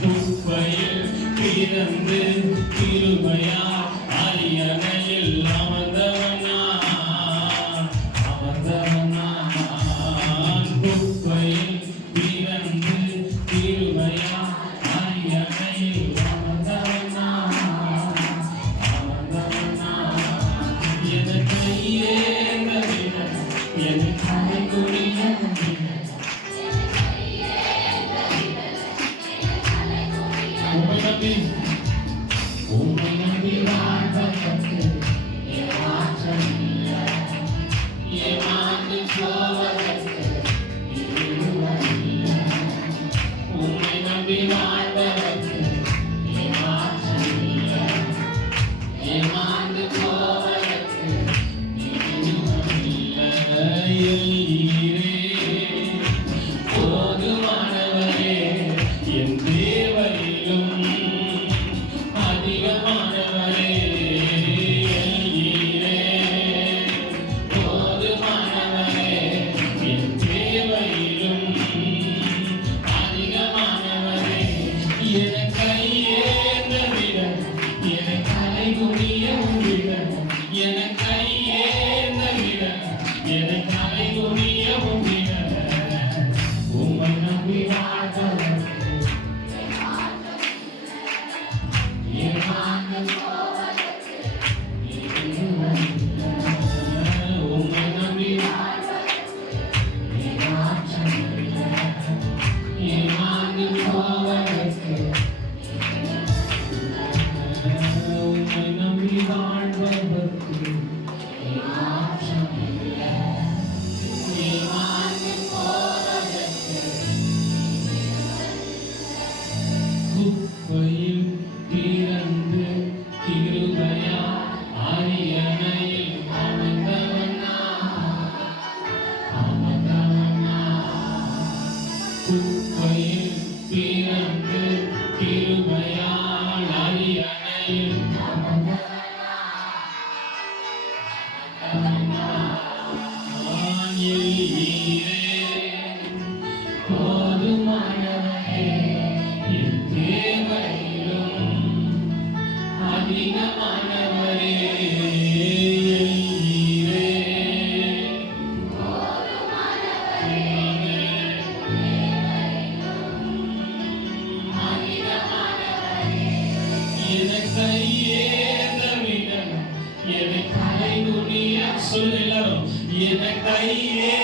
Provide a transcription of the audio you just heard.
குப்பையில் பிறந்து கிருபையா அரியணையில் அமர்ந்தவனா குப்பையில் பிறந்து கிருபையா அரியணையில் அமர்ந்தவனா எனக்கு உம்மை நம்பி வாழ்வதற்கு ஏமாற்றம் இல்லை, ஏமாந்து போவதற்கு இல்லை. உம்மை நம்பி வாழ்வதற்கு ஏமாற்றம் இல்லை, ஏமாந்து போவதற்கு இல்லை. போதுமானவரே என் தேவரிலும் அதிகமானவரே போதுமானவரே என் தேவையிலும் அதிகமானவரே என கையேந்த விட என கலை குனியவும் விட என கையேந்த விட என கலை குனியவும் விட உம்மை நம்பி வாழ்வதற்கு உம்மை நம்பி ஏமாந்து போவதற்கு உம்மை நம்பி வாழ்வதற்கு ஏமாற்றம் இல்லை, ஏமாந்து போவதற்கு குப்பையில் பிறந்து கிருபையா அரியணையில் அமர்ந்தவனா குப்பையில் பிறந்து கிருபையா அரியணையில் போதுமானவரே என் தேவையிலும் அதிகமானவரே சொல்லு எல்லாரும் என கையே